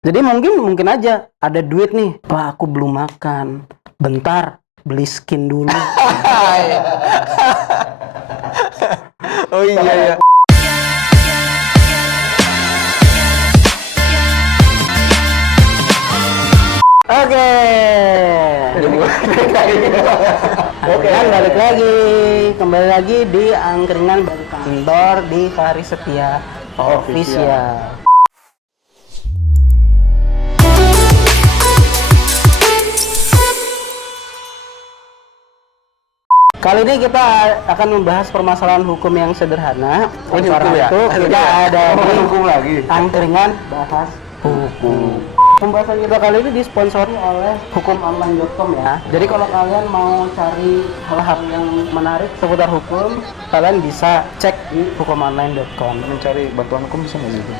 Jadi mungkin aja ada duit nih, Pak aku belum makan, bentar beli skin dulu. Oh iya ya. Oke. Angkringan balik lagi, kembali lagi di Angkringan Balik Kantor di Fahri Setia Official. Kali ini kita akan membahas permasalahan hukum yang sederhana. Ini Karena hukum ya? itu kita ada di Hukum lagi. Angkringan bahas hukum. Pembahasan kita kali ini disponsori oleh hukumonline.com ya. Jadi kalau kalian mau cari hal-hal yang menarik seputar hukum, kalian bisa cek di hukumonline.com. Mencari bantuan hukum bisa nggak gitu?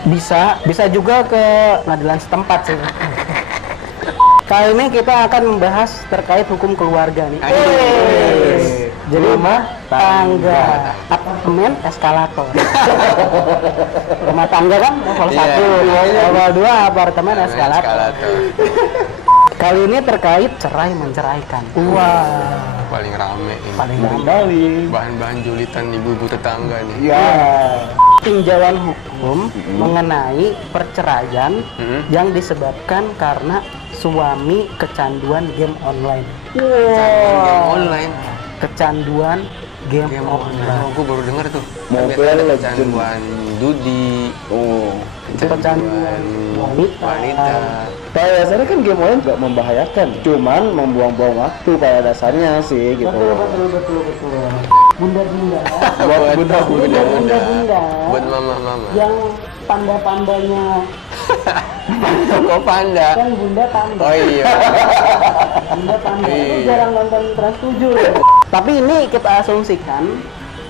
Bisa juga ke pengadilan setempat sih. Kali ini kita akan membahas terkait hukum keluarga nih. Jadi rumah tangga, apartemen, eskalator. Rumah tangga kan level 1, level 2 apartemen, eskalator. Kali ini terkait cerai menceraikan. Wah, Paling rame ini. paling kembali. Bahan-bahan julitan ibu-ibu tetangga nih. Ya, tinjauan hukum mengenai perceraian yang disebabkan karena suami kecanduan game online. Game online. Kecanduan game Game online. online. Oh, gue baru denger tuh. Mobile Biasanya ada Legends. kecanduan judi. Oh, Kecanduan wanita. pada dasarnya kan game online nggak membahayakan, cuman membuang-buang waktu pada dasarnya sih gitu. Betul. Bunda-bunda. Buat Bunda-bunda. Bunda. Buat mama-mama. Yang panda-pandanya Kok panda? kan bunda panda. Oh iya. Bunda panda. Itu Iya. jarang nonton Trans 7. Tapi ini kita asumsikan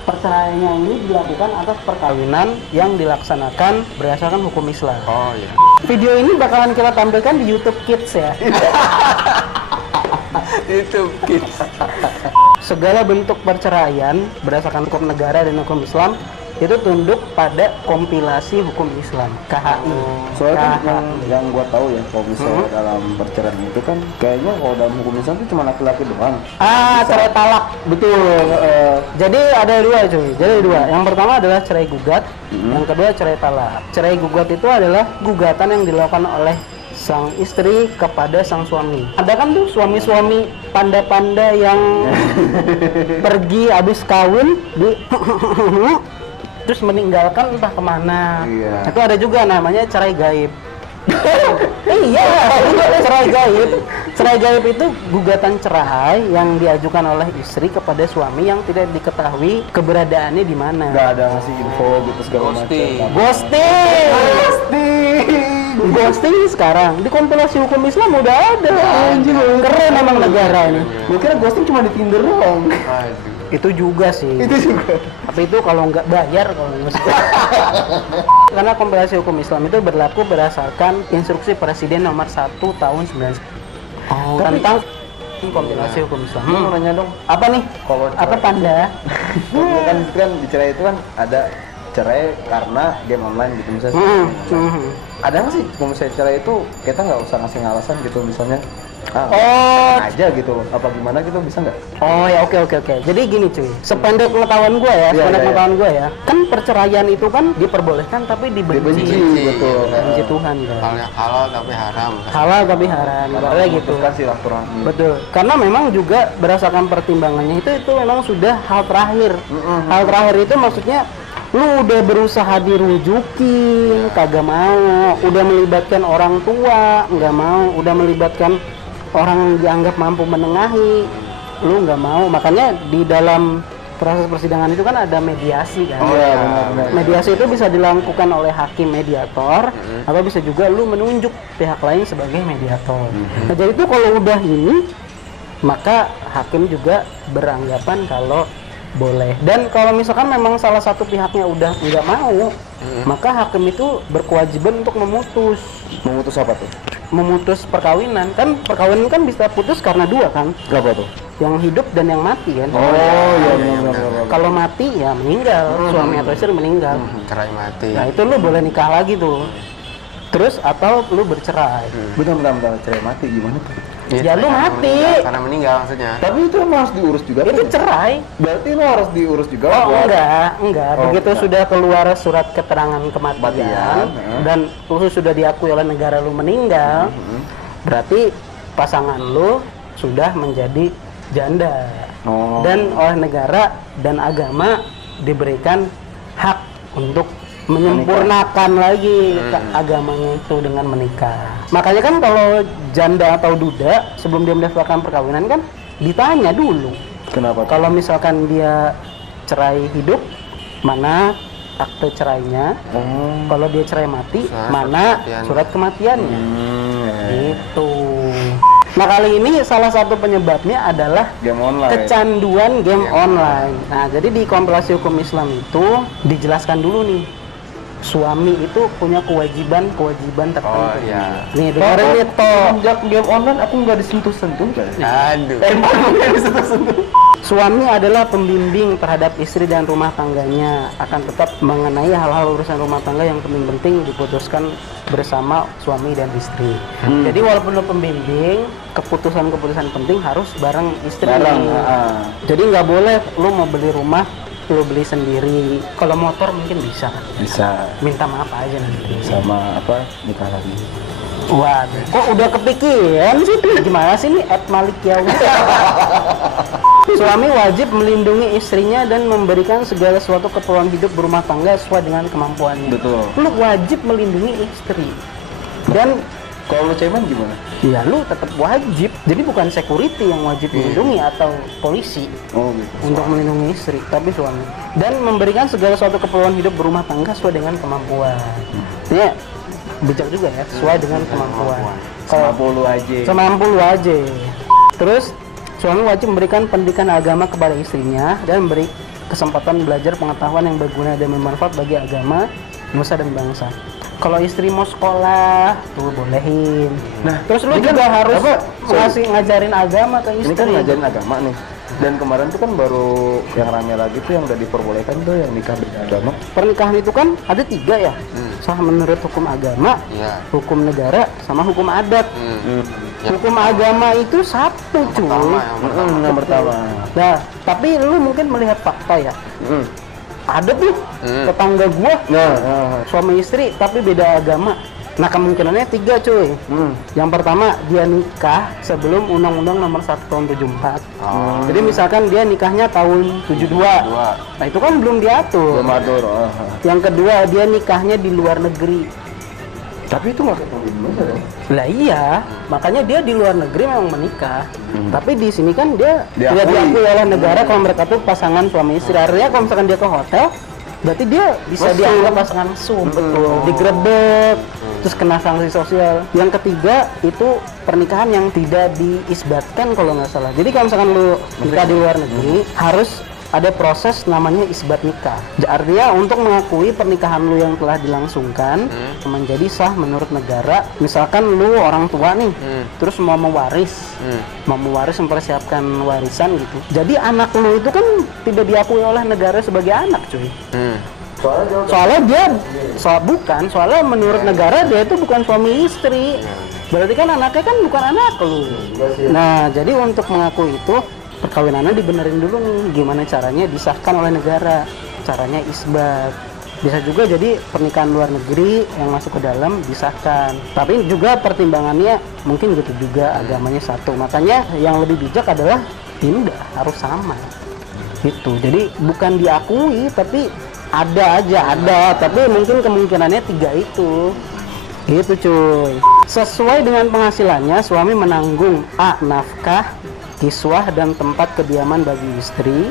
perceraiannya ini dilakukan atas perkawinan yang dilaksanakan berdasarkan hukum Islam. Oh iya. Video ini bakalan kita tampilkan di YouTube Kids ya. Itu kids. Segala bentuk perceraian berdasarkan hukum negara dan hukum Islam itu tunduk pada kompilasi hukum Islam KHI. Soalnya kan KHI. yang gua tahu ya, kalau misalnya dalam perceraian itu kan kayaknya kalau dalam hukum Islam itu cuma laki-laki doang. Cerai talak, betul. Jadi ada dua cuy. Jadi dua. Yang pertama adalah cerai gugat, yang kedua cerai talak. Cerai gugat itu adalah gugatan yang dilakukan oleh sang istri kepada sang suami. Ada kan tuh suami-suami panda-panda yang pergi habis kawin di terus meninggalkan entah kemana. Iya. Itu ada juga namanya cerai gaib. Iya, itu cerai gaib. Cerai gaib itu gugatan cerai yang diajukan oleh istri kepada suami yang tidak diketahui keberadaannya di mana. Nggak ada ngasih info gitu segala Ghosting. macam. Ghosting sekarang di kompilasi hukum Islam udah ada. Anjir, keren emang negara ini. Gua kira ghosting cuma di Tinder doang. Aduh. Itu juga sih. Itu juga. Tapi itu kalau nggak bayar kalau nggak karena kompilasi hukum Islam itu berlaku berdasarkan instruksi Presiden nomor 1 tahun 99 tentang kompilasi hukum Islam. Gua mau nanya dong, Apa nih? kalau Apa tanda? kan di cerai itu kan ada cerai karena game online gitu misalnya. Ada nggak sih kalau misalnya cerai itu kita nggak usah ngasih alasan gitu misalnya Oh, aja gitu loh, apa gimana gitu bisa nggak? oh ya oke. Jadi gini cuy, sependek pengetahuan gue ya, pengetahuan gue ya, kan perceraian itu kan diperbolehkan tapi dibenci. Betul. Benci Tuhan kan. Hal yang halal tapi haram. Halal tapi haram, ibaratnya gitu. Kan silaturahmi. Betul, karena memang juga berdasarkan pertimbangannya itu memang sudah hal terakhir. Hal terakhir itu maksudnya lu udah berusaha dirujukin, kagak mau, udah melibatkan orang tua, nggak mau, udah melibatkan orang yang dianggap mampu menengahi, lu nggak mau. Makanya di dalam proses persidangan itu kan ada mediasi kan. Oh iya benar. Mediasi itu bisa dilakukan oleh hakim mediator atau bisa juga lu menunjuk pihak lain sebagai mediator. Nah, jadi itu kalau udah ini maka hakim juga beranggapan kalau boleh. Dan kalau misalkan memang salah satu pihaknya udah nggak mau, maka hakim itu berkewajiban untuk Memutus apa tuh? memutus perkawinan. Kan perkawinan kan bisa putus karena dua kan, Apa tuh? yang hidup dan yang mati kan. Oh iya benar. Kalau mati ya meninggal, suami atau istri meninggal. Cerai mati. Nah itu lu boleh nikah lagi tuh. Terus atau lu bercerai. Bentar, cerai mati gimana tuh? Ya, lu karena mati. karena meninggal maksudnya. Tapi itu emang harus diurus juga. Itu kan? cerai. Berarti lu harus diurus juga. Oh buat- enggak. Oh, Begitu enggak. sudah keluar surat keterangan kematian Kematian, dan lu sudah diakui oleh negara lu meninggal, berarti pasangan lu sudah menjadi janda. Oh. Dan oleh negara dan agama diberikan hak untuk menyempurnakan lagi agamanya itu dengan menikah. Makanya kan kalau janda atau duda sebelum dia mendaftarkan perkawinan kan ditanya dulu. Kenapa? Kalau misalkan dia cerai hidup, mana akte cerainya? Oh. Kalau dia cerai mati, Surat mana kematian. surat kematiannya? Ya. Gitu. Nah, kali ini salah satu penyebabnya adalah Game online. kecanduan game online. Nah, jadi di kompilasi hukum Islam itu dijelaskan dulu nih, suami itu punya kewajiban tertentu. Oh iya. Nih, dengerin nih toh. Sejak game online aku nggak disentuh-sentuh kan? Aduh. Suami adalah pembimbing terhadap istri dan rumah tangganya, akan tetap mengenai hal-hal urusan rumah tangga yang penting-penting diputuskan bersama suami dan istri. Jadi walaupun lo pembimbing, keputusan-keputusan penting harus bareng istri. Bareng, Jadi nggak boleh lo mau beli rumah lo beli sendiri. Kalau motor mungkin bisa, Bisa. minta maaf aja nanti. Sama apa? Nikah lagi. Wah, kok udah kepikiran sih? Gimana sih nih Ed Malik ya? Suami wajib melindungi istrinya dan memberikan segala sesuatu keperluan hidup berumah tangga sesuai dengan kemampuannya. Betul. Lu wajib melindungi istri. Dan Kalau lu cemen gimana? ya lu tetap wajib. Jadi bukan security yang wajib melindungi atau polisi Oh gitu. untuk melindungi istri, tapi suami. Dan memberikan segala sesuatu keperluan hidup berumah tangga sesuai dengan kemampuan. Ya, bijak juga ya, sesuai dengan kemampuan. Semampu lu aja. Semampu lu aja. Terus suami wajib memberikan pendidikan agama kepada istrinya dan memberi kesempatan belajar pengetahuan yang berguna dan bermanfaat bagi agama, nusa dan bangsa. Kalau istri mau sekolah, tuh bolehin. Nah, terus lu ini juga kan harus apa? ngajarin agama ke Ini istri. kan ngajarin agama nih. Dan kemarin tuh kan baru yang rame lagi tuh yang udah diperbolehkan tuh yang nikah beda agama. Pernikahan itu kan ada 3 ya, sah menurut hukum agama, Iya. hukum negara, sama hukum adat. Yang Hukum agama itu satu cuy. Yang pertama. Nah, tapi lu mungkin melihat fakta ya. Ada tuh tetangga gua suami istri tapi beda agama. Nah, kemungkinannya 3 cuy. Yang pertama, dia nikah sebelum Undang-Undang Nomor 1 Tahun 74. Jadi misalkan dia nikahnya tahun 72. Nah, itu kan belum diatur. Belum atur. Yang kedua, dia nikahnya di luar negeri. Tapi itu nggak ketemu di Indonesia dong. Lah iya, makanya dia di luar negeri memang menikah. Tapi di sini kan dia tidak Diakui. diakui oleh negara kalau mereka tuh pasangan suami istri. Artinya kalau misalkan dia ke hotel, berarti dia bisa dianggap pasangan mesum. Betul. Digrebek, terus kena sanksi sosial. Yang ketiga itu pernikahan yang tidak diisbatkan kalau nggak salah. Jadi kalau misalkan lu nikah di luar negeri, harus ada proses namanya isbat nikah. Artinya untuk mengakui pernikahan lu yang telah dilangsungkan menjadi sah menurut negara. Misalkan lu orang tua nih, terus mau mewaris, mempersiapkan warisan gitu. Jadi anak lu itu kan tidak diakui oleh negara sebagai anak, cuy. Soalnya soalnya menurut negara dia itu bukan suami istri. Berarti kan anaknya kan bukan anak lu. Nah, jadi untuk mengakui itu perkawinannya dibenerin dulu nih, gimana caranya disahkan oleh negara, caranya isbat. Bisa juga jadi pernikahan luar negeri yang masuk ke dalam disahkan, tapi juga pertimbangannya mungkin gitu juga, agamanya satu. Makanya yang lebih bijak adalah tidak harus sama gitu. Jadi bukan diakui tapi ada, tapi mungkin kemungkinannya 3 itu gitu cuy. Sesuai dengan penghasilannya, suami menanggung A. nafkah, kiswah dan tempat kediaman bagi istri.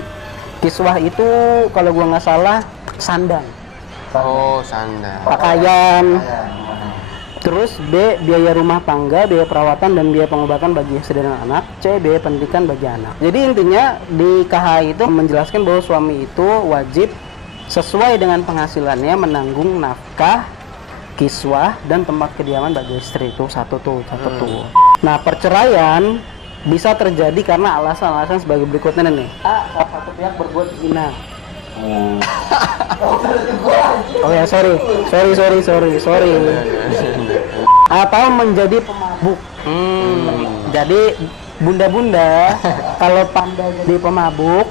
Kiswah itu kalau gua nggak salah sandang, Oh, sandal. pakaian. Terus B. biaya rumah tangga, biaya perawatan dan biaya pengobatan bagi istri dan anak. C. biaya pendidikan bagi anak. Jadi intinya di KHI itu menjelaskan bahwa suami itu wajib sesuai dengan penghasilannya menanggung nafkah, kiswah dan tempat kediaman bagi istri. Itu satu tuh. Nah, perceraian bisa terjadi karena alasan-alasan sebagai berikutnya nih. A. Salah satu pihak berbuat zina. Oh ya, sorry. Atau menjadi pemabuk. Jadi bunda-bunda kalau panda jadi pemabuk,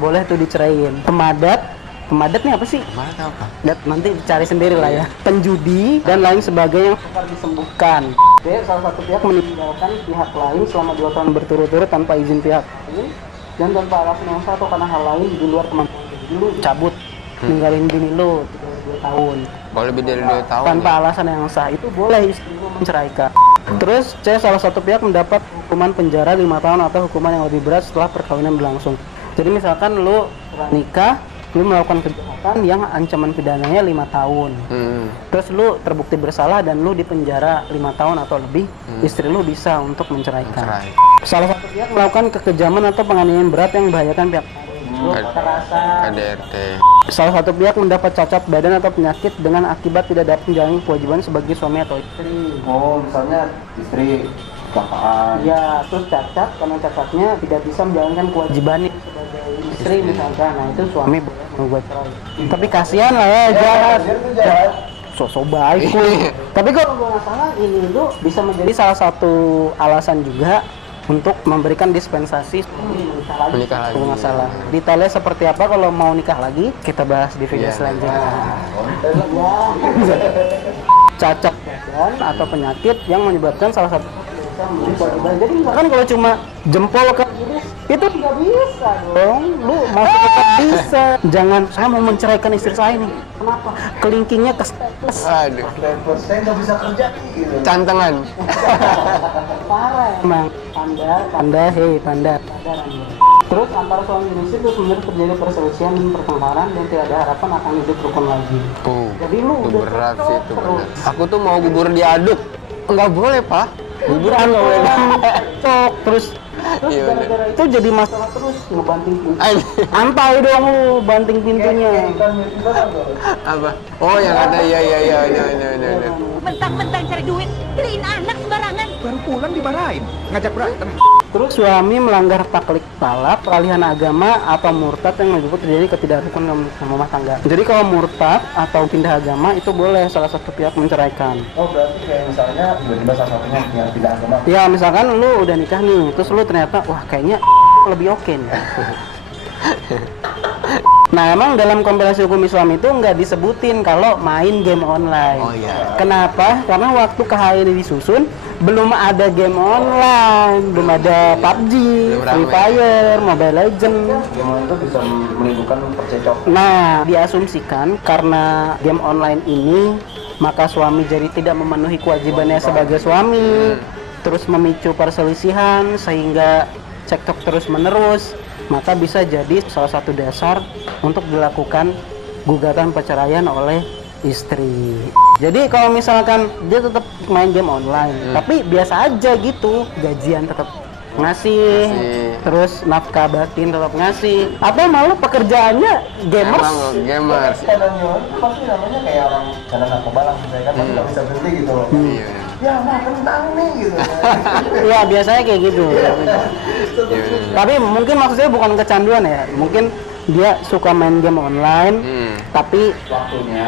boleh tuh diceraiin. Pemadat nih apa sih? Mana apa? Nanti cari sendiri lah ya. Penjudi dan lain sebagainya yang sukar disembuhkan. Oke, salah satu pihak meninggalkan pihak lain selama 2 tahun berturut-turut tanpa izin pihak lain dan tanpa alasan yang sah atau karena hal lain di luar kemampuan. Jadi lu cabut, ninggalin bini lu 2 tahun. Kalau lebih dari 2 tahun. Tanpa alasan yang sah itu boleh istri lu menceraikan. Terus salah satu pihak mendapat hukuman penjara 5 tahun atau hukuman yang lebih berat setelah perkawinan berlangsung. Jadi misalkan lu nikah, lu melakukan kejahatan yang ancaman pidananya 5 tahun. Terus lu terbukti bersalah dan lu dipenjara 5 tahun atau lebih, istri lu bisa untuk menceraikan. Salah satu pihak melakukan kekejaman atau penganiayaan berat yang membahayakan pihak KDRT. Salah satu pihak mendapat cacat badan atau penyakit dengan akibat tidak dapat menjalani kewajiban sebagai suami atau istri. Oh, misalnya istri kecelakaan. Ya, terus cacat karena cacatnya tidak bisa menjalankan kewajibannya sebagai istri misalkan. Nah, itu suami boleh menggugat cerai. Tapi kasihan lah ya, jahat. Sosok baik lu. Tapi kalau nggak salah ini lu bisa menjadi salah satu alasan juga untuk memberikan dispensasi Menikah lagi. Kalau nggak salah. Detailnya seperti apa kalau mau nikah lagi kita bahas di video selanjutnya. Cacat badan atau penyakit yang menyebabkan salah satu kewajiban. Jadi misalkan kalau cuma jempol ke itu nggak bisa dong. Lu masih tetap bisa. Jangan saya mau menceraikan istri saya nih. Kenapa? Kelingkingnya ke staples. Aduh. Saya nggak bisa kerja gitu. Cantengan. Parah emang. Panda. Terus antara suami dan istri terus menerus terjadi perselisihan dan pertengkaran dan tidak ada harapan akan hidup rukun lagi. Jadi lu itu udah berat cocok sih itu terus. berat. Aku tuh mau bubur diaduk. Enggak boleh, Pak. Bubur nggak boleh. Cocok terus Iya, gara-gara itu jadi masalah terus ngebanting pintu. Aduh. Antai dong lu banting pintunya. Apa? Oh, yang ada iya. Mentang-mentang cari duit, beliin anak sembarangan. Baru pulang dimarahin, ngajak berantem. Terus suami melanggar taklid talak, peralihan agama atau murtad yang menyebut terjadi ketidakrukunan rumah tangga. Jadi kalau murtad atau pindah agama itu boleh salah satu pihak menceraikan. Oh, berarti kayak misalnya tiba-tiba salah satunya yang tidak agama. Ya misalkan lu udah nikah nih, terus lu ternyata wah kayaknya lebih oke nih. Nah emang dalam kompilasi hukum Islam itu nggak disebutin kalau main game online. Oh iya. Kenapa? Karena waktu KHI ini disusun belum ada game online, belum ada PUBG, Belum Free rame. Fire, Mobile Legends. Game itu bisa menimbulkan percekcokan. Nah diasumsikan karena game online ini maka suami jadi tidak memenuhi kewajibannya sebagai suami, terus memicu perselisihan sehingga cekcok terus menerus, maka bisa jadi salah satu dasar untuk dilakukan gugatan perceraian oleh istri. Jadi kalau misalkan dia tetap main game online, tapi biasa aja gitu, gajian tetap ngasih, terus nafkah batin tetap ngasih, atau malah pekerjaannya gamers. Emang lo gamers. Kadang pasti namanya kayak orang jalan narkoba langsung saya kan pasti nggak bisa berhenti gitu loh. Iya. Ya mah kentang nih gitu. Ya biasanya kayak gitu. Tapi mungkin maksudnya bukan kecanduan ya, mungkin dia suka main game online, tapi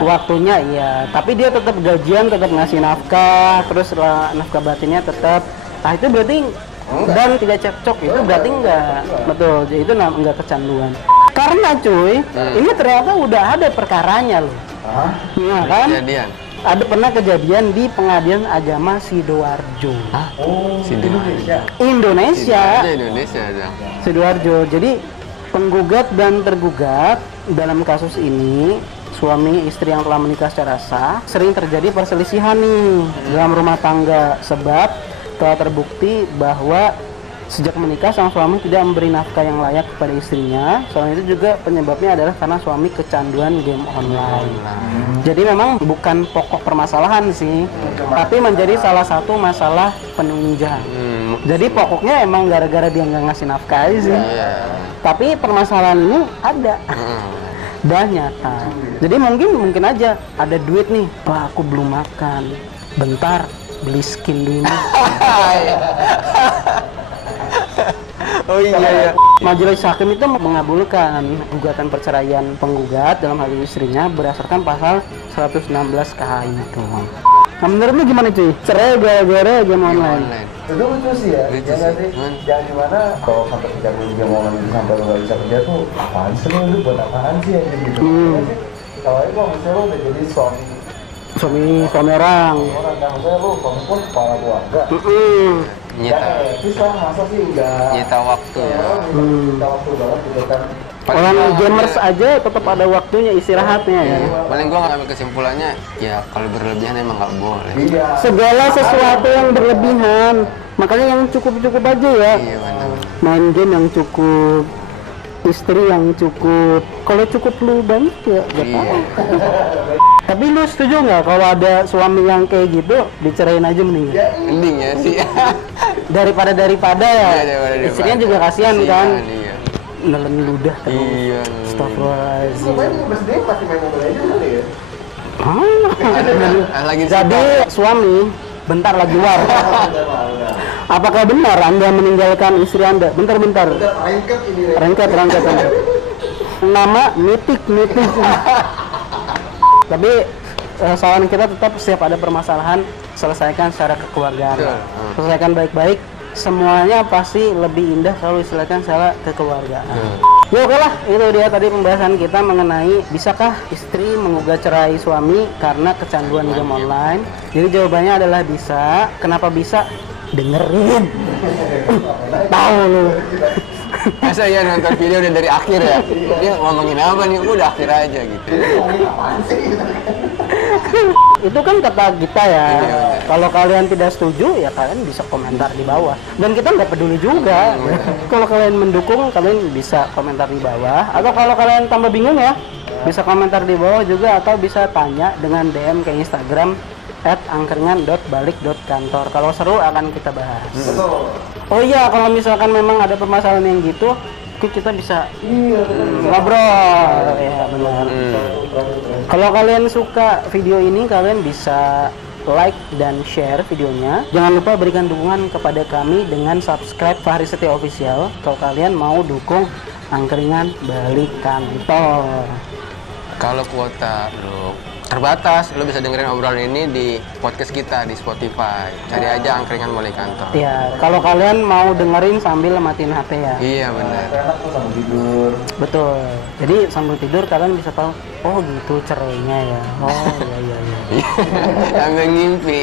waktunya iya, tapi dia tetap gajian, tetap ngasih nafkah, terus nafkah batinnya tetap. Nah itu berarti dan tidak cekcok itu berarti enggak, betul, jadi itu enggak kecanduan. Karena cuy, ini ternyata udah ada perkaranya loh. Nah kan, Kejadian. ada pernah kejadian di Pengadilan Agama Sidoarjo. Indonesia. Indonesia dong. Sidoarjo. Jadi penggugat dan tergugat dalam kasus ini suami istri yang telah menikah secara sah sering terjadi perselisihan nih dalam rumah tangga sebab telah terbukti bahwa sejak menikah sang suami tidak memberi nafkah yang layak kepada istrinya. Selain itu juga penyebabnya adalah karena suami kecanduan game online. Jadi memang bukan pokok permasalahan sih, tapi menjadi salah satu masalah penunjang. Jadi pokoknya emang gara-gara dia nggak ngasih nafkah aja sih. Tapi permasalahan ini ada dan nyata. Jadi mungkin aja ada duit nih, Pak aku belum makan, bentar beli skin dulu. Oh iya ya. Majelis hakim itu mengabulkan gugatan perceraian penggugat dalam hal ini istrinya berdasarkan pasal 116 KHI itu. Nah menurut lu gimana cuy? Cerai gara-gara game online. Itu lucu sih ya, Lucu ya nggak sih. sih? Yang gimana kalau sampai tidak boleh dia ngomong itu sampai lo nggak bisa kerja tuh apaan sih lu buat apaan sih yang gitu? Kalau itu misalnya lo udah jadi Suami orang. orang kan maksudnya lo suami pun kepala keluarga. Nyita, Bisa masa sih udah nyita waktu ya. kita waktu banget gitu kan. Orang gamers aja tetap ada waktunya istirahatnya ya. Paling gua ngambil kesimpulannya, ya kalau berlebihan emang nggak boleh. Iya. Segala sesuatu yang berlebihan. Makanya yang cukup-cukup aja ya. Iya benar. Main game yang cukup, istri yang cukup. Kalau cukup lu banyak ya gak Iya. tahu. Tapi lu setuju nggak kalau ada suami yang kayak gitu dicerain aja mending? Mending ya sih. Daripada Iya, ya. daripada Istrinya juga kasihan kan. Iya. Nelen ludah terus. Iya. Astagfirullahaladzim. Main juga sendiri pasti main Mobile Legends kali ya. Lagi Jadi suami bentar lagi war. Apakah benar Anda meninggalkan istri Anda? Bentar. Rangket ini deh. Rangket. Nama mitik. Tapi saran kita tetap setiap ada permasalahan selesaikan secara kekeluargaan. Betul. Selesaikan baik-baik. Semuanya pasti lebih indah kalau diselesaikan secara kekeluargaan. Ya oke lah, itu dia tadi pembahasan kita mengenai bisakah istri menggugat cerai suami karena kecanduan game online. Jadi jawabannya adalah bisa. Kenapa bisa? Dengerin. Tahu lu. Masa ya nonton video udah dari akhir ya? Dia ngomongin apa nih? Udah akhir aja gitu. Itu kan kata kita ya. Iya. Kalau kalian tidak setuju ya kalian bisa komentar di bawah. Dan kita nggak peduli juga. Kalau kalian mendukung kalian bisa komentar di bawah. Atau kalau kalian tambah bingung ya bisa komentar di bawah juga atau bisa tanya dengan DM ke Instagram @angkringan.balik.kantor. Kalau seru akan kita bahas. Oh iya, kalau misalkan memang ada permasalahan yang gitu, kita bisa ngobrol. Ya benar. Kalau kalian suka video ini, kalian bisa like dan share videonya. Jangan lupa berikan dukungan kepada kami dengan subscribe Fahri Setia Official. Kalau kalian mau dukung Angkringan Balik Kantor. Kalau kuota lo terbatas, lo bisa dengerin obrolan ini di podcast kita di Spotify. Cari aja Angkringan Balik Kantor. Ya, kalau kalian mau dengerin sambil matiin HP ya. Iya benar. Enak tuh sambil tidur. Betul. Jadi sambil tidur kalian bisa tahu, oh gitu cerainya ya. Oh iya. Sambil ngimpi.